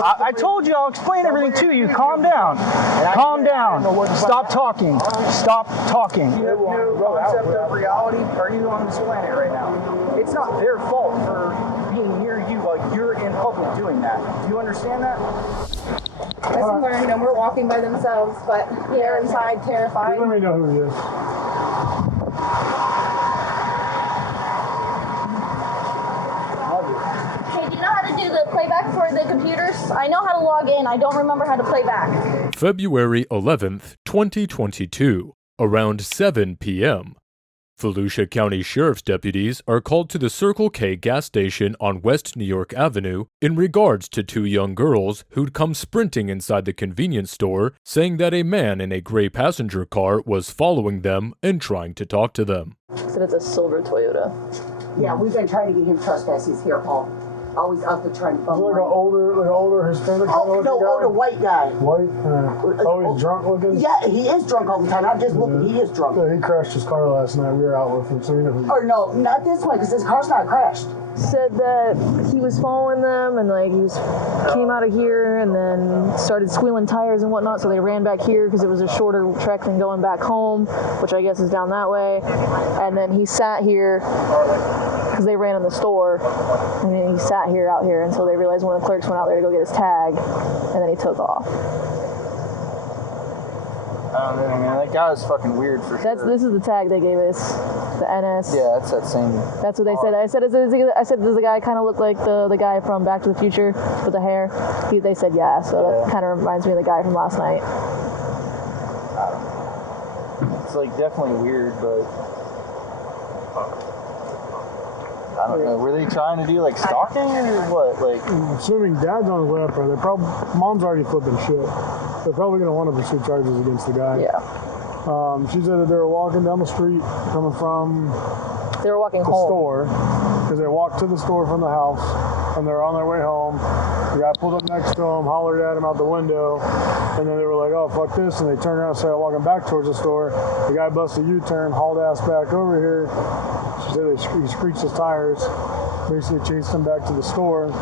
I told you I'll explain everything to you. Calm down. Calm down. Stop talking. Stop talking. You have no concept of reality. Are you on this planet right now? It's not their fault for being near you while you're in public doing that. Do you understand that? Lesson learned. No more walking by themselves, but they're inside terrified. Let me know who he is. Hey, do you know how to do the playback for the computers? I know how to log in. I don't remember how to play back. February 11th, 2022, around 7 p.m. Volusia County Sheriff's deputies are called to the Circle K gas station on West New York Avenue in regards to two young girls who'd come sprinting inside the convenience store, saying that a man in a gray passenger car was following them and trying to talk to them. Said it's a silver Toyota. Yeah, we've been trying to get him trespassed. He's here, Paul. Always out there trying to bump. Like an older Hispanic kind of looking guy? older white guy. White? He's drunk looking? Yeah, he is drunk all the time. I'm just looking. He is drunk. Yeah, he crashed his car last night. We were out with him, so we know who he is. Or no, not this one, because his car's not crashed. Said that he was following them and like came out of here and then started squealing tires and whatnot, so they ran back here because it was a shorter trek than going back home, which I guess is down that way. And then he sat here because they ran in the store, and then he sat here out here until they realized one of the clerks went out there to go get his tag, and then he took off. I don't know, man. That guy was fucking weird for sure. This is the tag they gave us, the NS. Yeah, that's that same. That's what they said. I said, does the guy kind of look like the guy from Back to the Future with the hair? They said, yeah. So that kind of reminds me of the guy from last night. It's like definitely weird, but I don't know. Were they trying to do like stalking or what? Like, assuming dad's on his way up there, mom's already flipping shit. They're probably going to want to pursue charges against the guy. Yeah. She said that they were walking down the street coming from the home. Store, because they walked to the store from the house and they're on their way home. The guy pulled up next to them, hollered at him out the window, and then they were like, oh, fuck this, and they turned around and started walking back towards the store. The guy busted a U-turn, hauled ass back over here. She said he screeched his tires, basically chased him back to the store.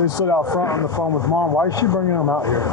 They stood out front on the phone with mom. Why is she bringing him out here?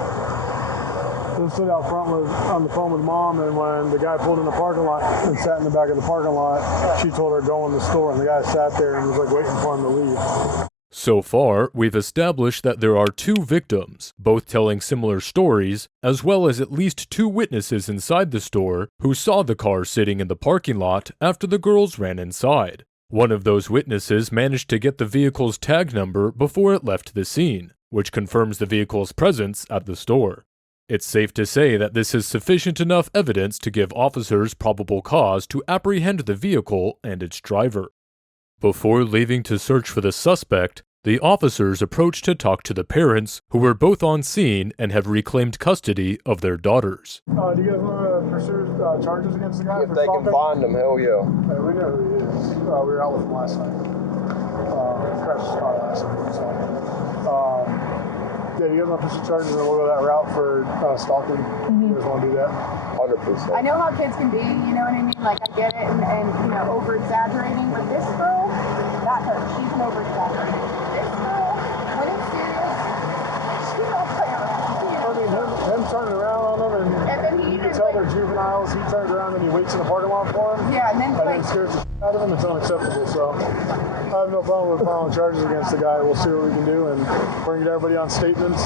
They stood out front on the phone with mom, and when the guy pulled in the parking lot and sat in the back of the parking lot, she told her to go in the store, and the guy sat there and was like waiting for him to leave. So far, we've established that there are two victims, both telling similar stories, as well as at least two witnesses inside the store who saw the car sitting in the parking lot after the girls ran inside. One of those witnesses managed to get the vehicle's tag number before it left the scene, which confirms the vehicle's presence at the store. It's safe to say that this is sufficient enough evidence to give officers probable cause to apprehend the vehicle and its driver. Before leaving to search for the suspect, the officers approached to talk to the parents, who were both on scene and have reclaimed custody of their daughters. Do you guys want to pursue charges against the guy? If they can find him, hell yeah. We know who he is. We were out with him last night. Crashed his car last night. So. Yeah, you guys want to pursue charges, and we'll go that route for stalking. You guys want to do that? 100%. I know how kids can be, you know what I mean? Like, I get it, and you know, over-exaggerating, but this girl, that hurt. She's an over-exaggerator. This girl, when it's serious, she don't play around. I mean, him turning around on them, and you can tell they're juveniles. He turns around and he waits in the parking lot for them. Yeah, and then scares the shit out of them. It's unacceptable. So I have no problem with filing charges against the guy. We'll see what we can do, and we're gonna get everybody on statements.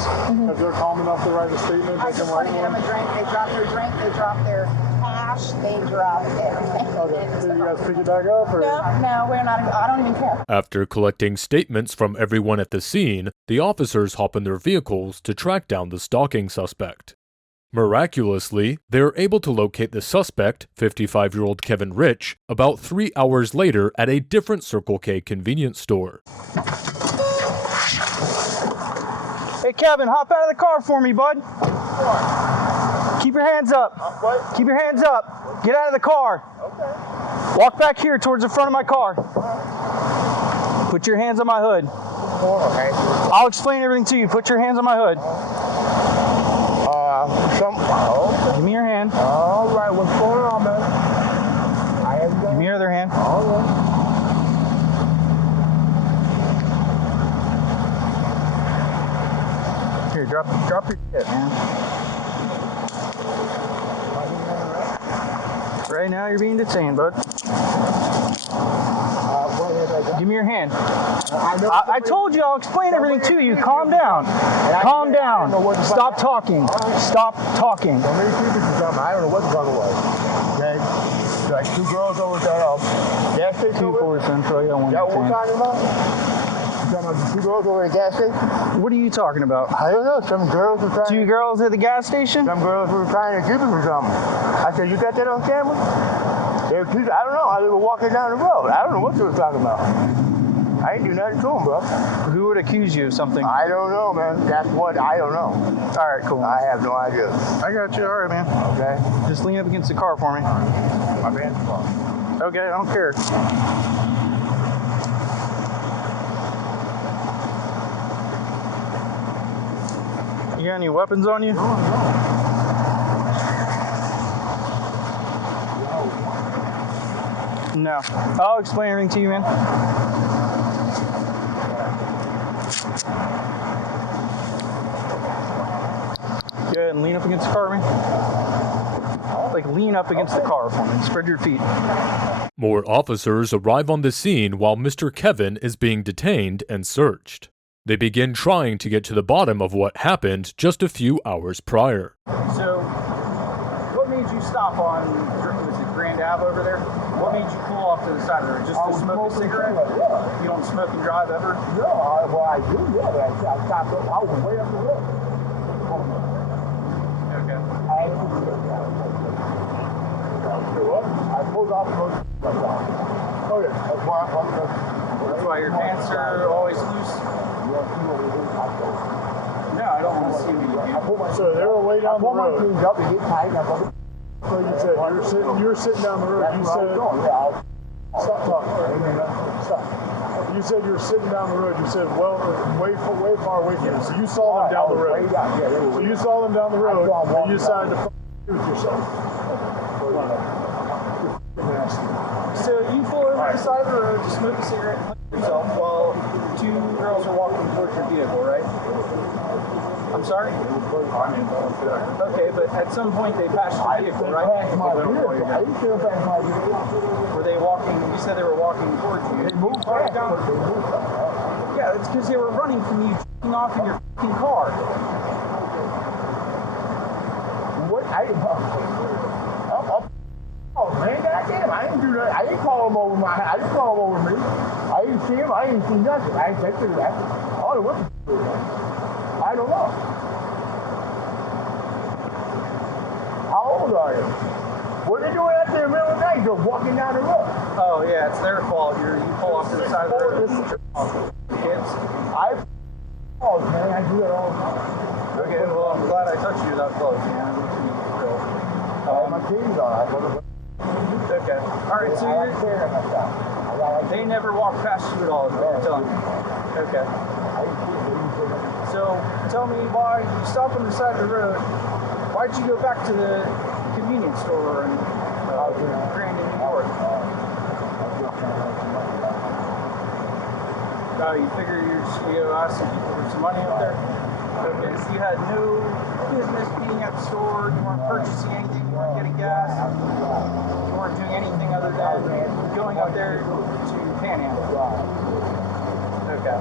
If they're calm enough to write a statement, I they just can want write to get them one. a drink. They drop their drink. They drop their cash. They drop everything. Okay. So you guys pick it back up, or? No, we're not. I don't even care. After collecting statements from everyone at the scene, the officers hop in their vehicles to track down the stalking suspect. Miraculously, they are able to locate the suspect, 55-year-old Kevin Rich, about 3 hours later at a different Circle K convenience store. Hey, Kevin, hop out of the car for me, bud. Keep your hands up. What? Keep your hands up. Get out of the car. Okay. Walk back here towards the front of my car. Put your hands on my hood. Okay. I'll explain everything to you. Put your hands on my hood. Give me your hand. All right, what's going on, man? Give me your other hand. All right. drop your shit, man. Right now, you're being detained, bud. Give me your hand. I told you I'll explain everything to you. Calm down. Calm down. Stop talking. Stop talking. I don't know what the fuck it was. Okay? Like two girls over there. Gas station. 2-4 Central. Yeah, Is that what we're talking about? You talking about the two girls over at the gas station? What are you talking about? I don't know. Some girls were trying. Two girls at the gas station? Some girls were trying to give me for something. I said, you got that on camera? They were, I don't know. They were walking down the road. I don't know what they were talking about. I ain't do nothing to them, bro. Who would accuse you of something? I don't know, man. That's what I don't know. All right, cool. I have no idea. I got you. All right, man. Okay? Just lean up against the car for me. My pants are off. Okay, I don't care. You got any weapons on you? No. I'll explain everything to you, man. Go ahead and lean up against the car, man. Like, lean up against the car for me. Spread your feet. More officers arrive on the scene while Mr. Kevin is being detained and searched. They begin trying to get to the bottom of what happened just a few hours prior. So, what made you stop on, was it Grand Ave over there? What made you pull off to the side of the road? Just to smoke a cigarette? Yeah. You don't smoke and drive ever? No, well, I do, yeah, but I stopped up. I was way up the road. Okay. I pulled off the road. Oh, yeah. That's Why your pants are always loose? No, I don't want to see what you do. So they were way down the my road. jeans up and get tight. So you said you were sitting down the road. You said stop talking. Stop. You said you were sitting down the road. You said way far away from you. So you saw them down the road. So you saw them down the road, and you decided to with yourself. So you pull over to the side of the road to smoke a cigarette and play yourself while two girls are walking towards your vehicle, right? I'm sorry? Okay, but at some point they passed your vehicle, right? Were they walking, you said they were walking towards you. They moved fast. Yeah, it's because they were running from you f***ing off in your f***ing car. What? Oh man, goddamn! I didn't do that. I didn't call him over I didn't call him over me. I didn't see him. I didn't see nothing. I didn't take that. I don't know what the f*** I don't know. How old are you? What are they doing out there in the middle of the night? Just walking down the road. Oh yeah, it's their fault. You pull off to the side of the road. Kids. Oh man, I do that all the time. Okay, well I'm glad I touched you without gloves, man. My jeans on. Okay. Alright, so they never walked past you at all, is what you're telling me. Okay. So tell me why you stopped on the side of the road. Why'd you go back to the convenience store in Grandin, New York? Oh, you figure you're just going to go ask some people for some money up there? Okay, so you had no business being at the store, you weren't purchasing anything, you weren't getting gas, you weren't doing anything other than going up there to panhandle. Okay.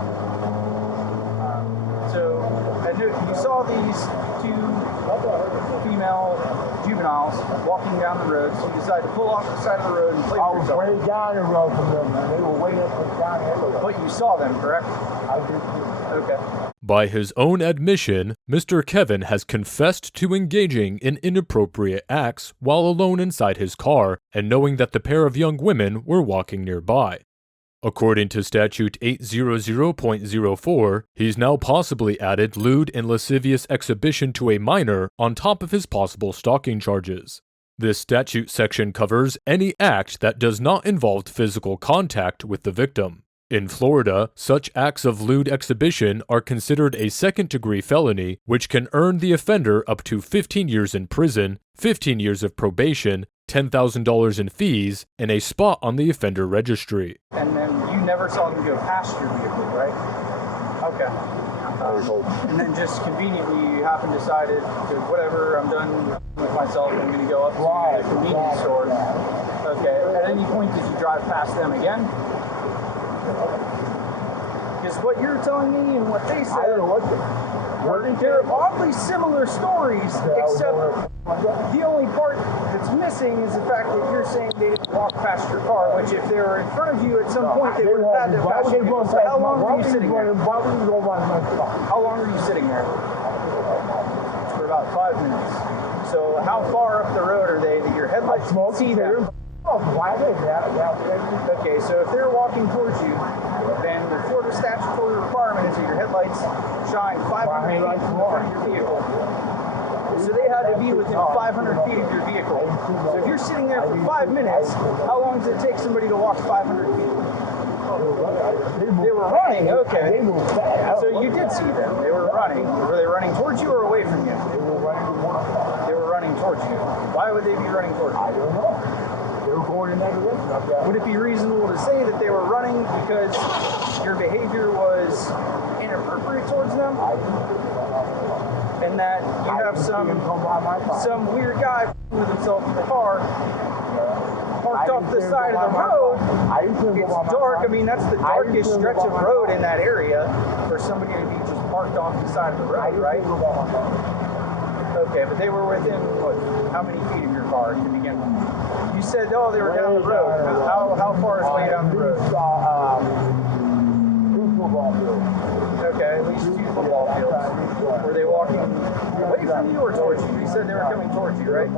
So, and you saw these two female juveniles walking down the road, so you decided to pull off the side of the road and play with yourself. I was way down the road from them, man. They were way up and down the road. But you saw them, correct? I did too. Okay. By his own admission, Mr. Kevin has confessed to engaging in inappropriate acts while alone inside his car and knowing that the pair of young women were walking nearby. According to Statute 800.04, he's now possibly added lewd and lascivious exhibition to a minor on top of his possible stalking charges. This statute section covers any act that does not involve physical contact with the victim. In Florida, such acts of lewd exhibition are considered a second-degree felony, which can earn the offender up to 15 years in prison, 15 years of probation, $10,000 in fees, and a spot on the offender registry. And then you never saw them go past your vehicle, right? Okay. And then just conveniently, you happen decided to, whatever, I'm done with myself, I'm going to go up to the convenience store. Okay, at any point did you drive past them again? Because what you're telling me and what they said, they're oddly similar stories, except the only part that's missing is the fact that you're saying they didn't walk past your car, which if they were in front of you at some point, they would have had to pass you. So how long were you sitting there? How long were you sitting there? For about 5 minutes. So how far up the road are they that your headlights can see them? Okay, so if they're walking towards you, then the Florida statutory requirement is that your headlights shine 500 feet in front of your vehicle. So they had to be within 500 feet of your vehicle. So if you're sitting there for 5 minutes, how long does it take somebody to walk 500 feet? They were running, okay. So you did see them. They were running. Were they running towards you or away from you? They were running towards you. Why would they be running towards you? I don't know. They were going in that direction. Would it be reasonable to say that they were running because your behavior was inappropriate towards them? And that you have some weird guy with himself in the car parked off the side of the road. It's dark. I mean, that's the darkest stretch of road in that area for somebody to be just parked off the side of the road, right? Okay, but they were within, what, how many feet of your car to begin with? You said, oh, they were down the road. How far is way down the road? Okay, at least 2 football fields. Were they walking away from you or towards you? You said they were coming towards you, right?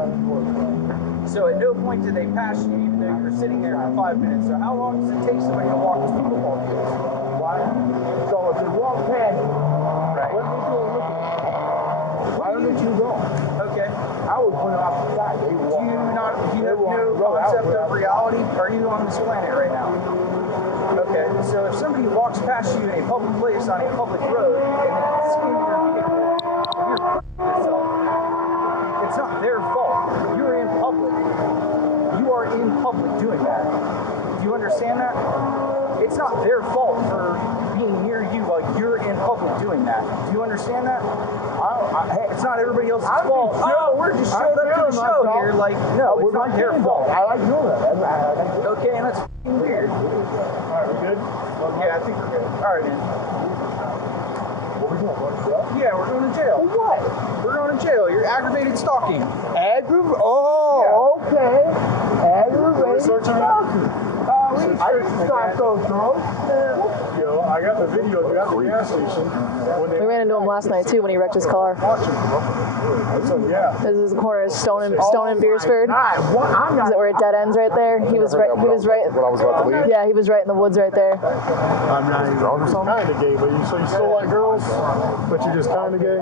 So at no point did they pass you, even though you were sitting there for 5 minutes. So how long does it take somebody to walk 2 football fields? So if they walk past you, right? What are they doing with it? Why don't you go? Okay. I would put it off the side. Do you have no concept of reality? Are you on this planet right now? Okay, so if somebody walks past you in a public place on a public road and they can see your vehicle, you're yourself, it's not their fault. You're in public. You are in public doing that. Do you understand that? It's not their fault for being near you while you're in public doing that. Do you understand that? It's not everybody else's fault. Oh, we're just showed up to the show here. Like, no, it's not their fault. I like doing that. Okay, and that's f***ing weird. Alright, we good? Yeah, I think we're good. Alright, man. What we doing? Going to jail? Yeah, we're going to jail. For what? We're going to jail. You're aggravated stalking. Okay. Aggravated Searching stalking. We I didn't start those girls. Yo, I got the video at the gas station. When they We ran into him last night too when he wrecked his car. So, yeah. This is the corner of Stone and Beersford. God, what? I'm Is not. it where it dead ends right there? He was right. When I was about to leave. Yeah, he was right in the woods right there. I'm not even. Drunk or something? Kind of gay, but you still like girls, but you're just kind of gay.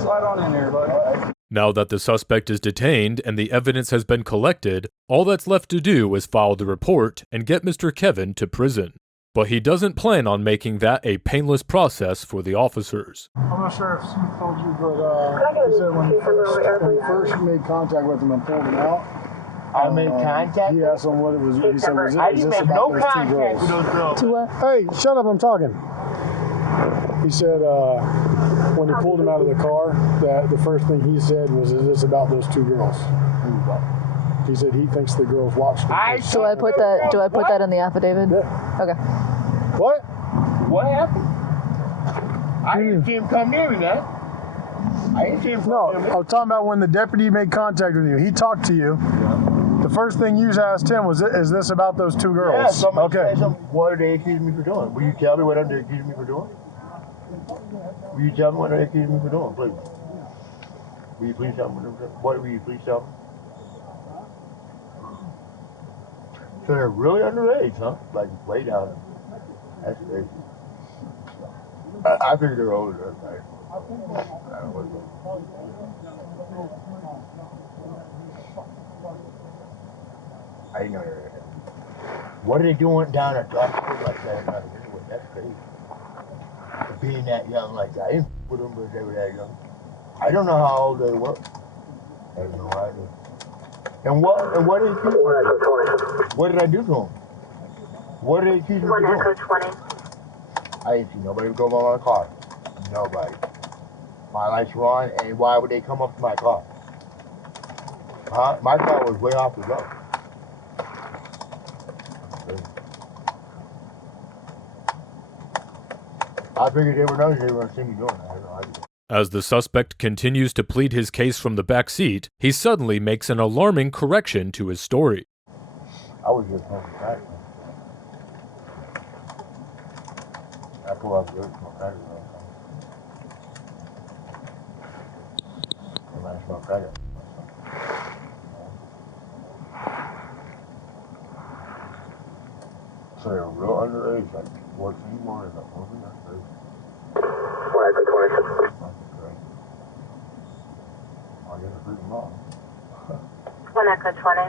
slide on in there, bud. Now that the suspect is detained and the evidence has been collected, all that's left to do is file the report and get Mr. Kevin to prison. But he doesn't plan on making that a painless process for the officers. I'm not sure if Steve told you, but he said when he first made contact with him and pulled him out, I made contact. he asked him what it was. He said, "Was I it? Is didn't this make about no those two contact girls?" with those girls. To what? Hey, shut up! I'm talking. He said when he pulled him out of the car, that the first thing he said was, "Is this about those 2 girls?" He said he thinks the girls watched him. Do I put that in the affidavit? Yeah. Okay. What? What happened? I didn't see him come near me, man. I didn't see him come No, near me. I'm talking about when the deputy made contact with you. He talked to you. The first thing you asked him was, "Is this about those 2 girls?" Yeah, somebody Okay. said something. What are they accusing me for doing? Will you tell me what they're accusing me for doing? Will you tell me what they're accusing me for doing, please? Will you please tell me what will you please tell me? So they're really underage, huh? Like way down. That's crazy. I figured they're older. Right? I don't know. I didn't know they were. What are they doing down at Stalker like that? That's crazy. Being that young like that. I didn't put them, but they were that young. I don't know how old they were. I have no idea. And what did they accuse me? What did I do to them? What did they accuse me for doing? I didn't see nobody go by my car. Nobody. My lights were on, and why would they come up to my car? Huh? My car was way off the road. I figured they were nosy, they were going to see me doing that. I had no idea. As the suspect continues to plead his case from the back seat, he suddenly makes an alarming correction to his story. I was just smoking crack. I pulled up good, smoke crack. And I smoked crack. So they're real underage, like 14 more than that. Wasn't that crazy? 26. I get a freaking law. 1 Echo 20.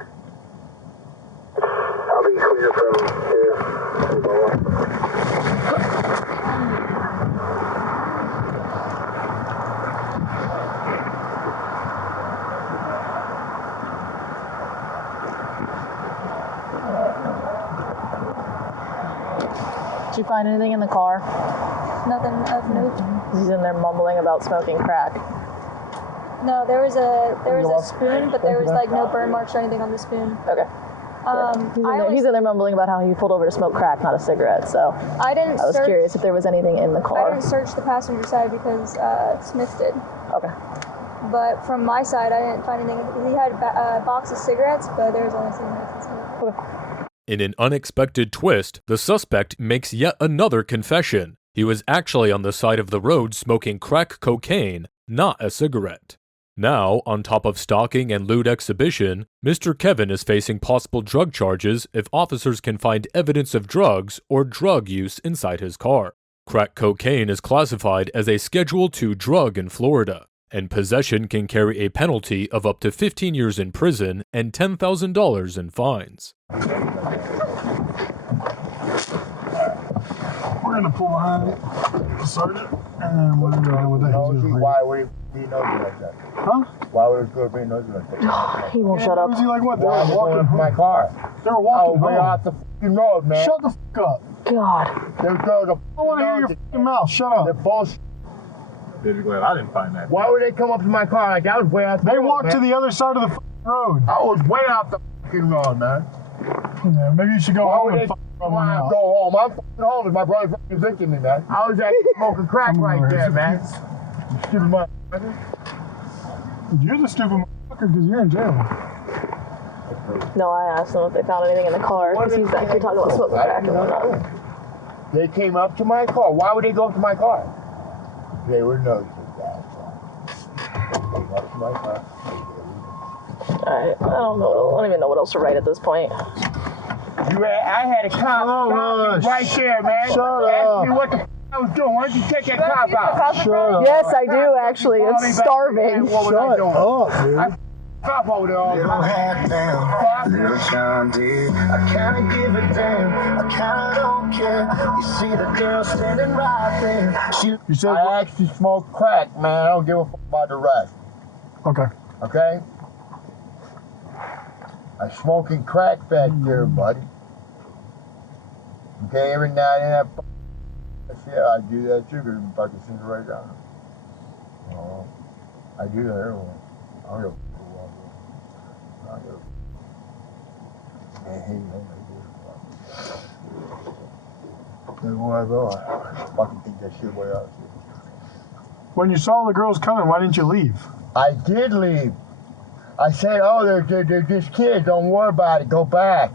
I'll be clear from here. Did you find anything in the car? Nothing of note. He's in there mumbling about smoking crack. No, there was a spoon, but there was like no burn marks or anything on the spoon. Okay. He's in there mumbling about how he pulled over to smoke crack, not a cigarette. So I was curious if there was anything in the car. I didn't search the passenger side because Smith did. Okay. But from my side, I didn't find anything. He had a box of cigarettes, but there was only cigarettes inside. Okay. In an unexpected twist, the suspect makes yet another confession. He was actually on the side of the road smoking crack cocaine, not a cigarette. Now, on top of stalking and lewd exhibition, Mr. Kevin is facing possible drug charges if officers can find evidence of drugs or drug use inside his car. Crack cocaine is classified as a Schedule II drug in Florida, and possession can carry a penalty of up to 15 years in prison and $10,000 in fines. We're gonna pull behind the sergeant, and we're gonna go with that. Why would he be nosy like that? Huh? Why would a girl be nosy like that? He won't shut up. Was he like what? They Why were they going walking to my car? They were walking way home. off the fucking road, man. Shut the fuck up. God. Those girls are I want to hear your fucking mouth. Shut up. They're bullshit. I didn't find that. Why would they come up to my car? Like, I was way off the road, They walked man. to the other side of the fucking road. I was way off the fucking road, man. Yeah, maybe you should go Why home would and they fucking go run out. home? I'm fucking home if my brother fucking victim me, man. I was actually smoking crack Come on, right there, Razor. man. You stupid motherfucker. You're the stupid motherfucker because you're in jail. No, I asked him if they found anything in the car because he's back here talking about smoking crack and whatnot. They came up to my car. Why would they go up to my car? They were nosy, guys. They came up to my car. Alright, I don't even know what else to write at this point. I had a cop stop me right there, man. Shut Ask up. me what the f I was doing. Why don't you take that cop out? Shut up. Yes, I do actually. It's starving. What was I doing? up, dude. I cop over there all the Little hat down, little John D. I kinda give a damn, I kinda don't care. You see the girl standing right there. You said I actually smoke crack, man. I don't give a fuck about the rest. okay. Okay? I'm smoking crack back there, buddy. Okay, every now and then I do that too, because I'm fucking sitting right down. Oh, I do that everywhere. I don't give a fuck. I don't give a fuck. I hate it. Everywhere I go, I fucking think that shit way out. When you saw the girls coming, why didn't you leave? I did leave. I said, oh, they're just kids. Don't worry about it. Go back.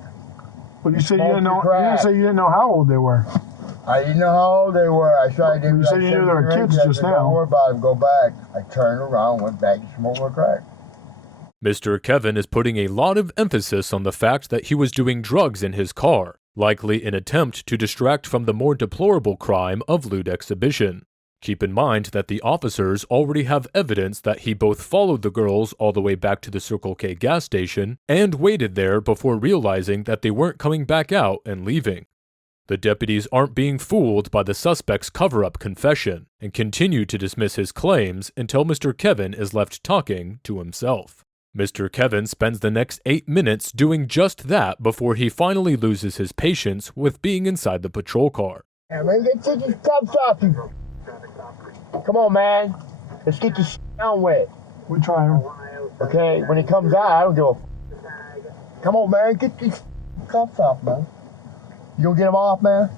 Well, you said you didn't know. You Crack. didn't say you didn't know how old they were. I didn't know how old they were. I tried to. You said you knew they were kids just now. Don't worry about them. Go back. I turned around, went back to smoke my crack. Mr. Kevin is putting a lot of emphasis on the fact that he was doing drugs in his car, likely an attempt to distract from the more deplorable crime of lewd exhibition. Keep in mind that the officers already have evidence that he both followed the girls all the way back to the Circle K gas station and waited there before realizing that they weren't coming back out and leaving. The deputies aren't being fooled by the suspect's cover-up confession and continue to dismiss his claims until Mr. Kevin is left talking to himself. Mr. Kevin spends the next 8 minutes doing just that before he finally loses his patience with being inside the patrol car. Yeah, man, get these cups off you. Come on, man. Let's get this down with. We're trying. Okay, when it comes out, I don't give a. Come on, man. Get these cuffs off, man. You gonna get them off, man?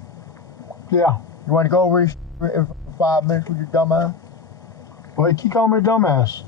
Yeah. You want to go over in 5 minutes with your dumb ass? Well, you keep calling me a dumbass.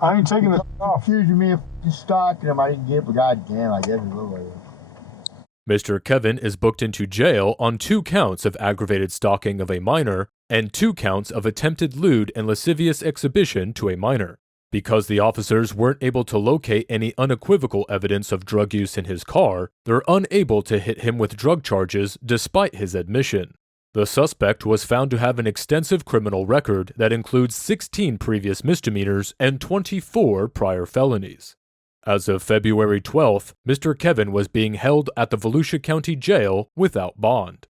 I ain't taking this off. Accusing me of stalking him. I didn't get it, but goddamn, I guess it looked like it. Mr. Kevin is booked into jail on 2 counts of aggravated stalking of a minor and 2 counts of attempted lewd and lascivious exhibition to a minor. Because the officers weren't able to locate any unequivocal evidence of drug use in his car, they're unable to hit him with drug charges despite his admission. The suspect was found to have an extensive criminal record that includes 16 previous misdemeanors and 24 prior felonies. As of February 12th, Mr. Kevin was being held at the Volusia County Jail without bond.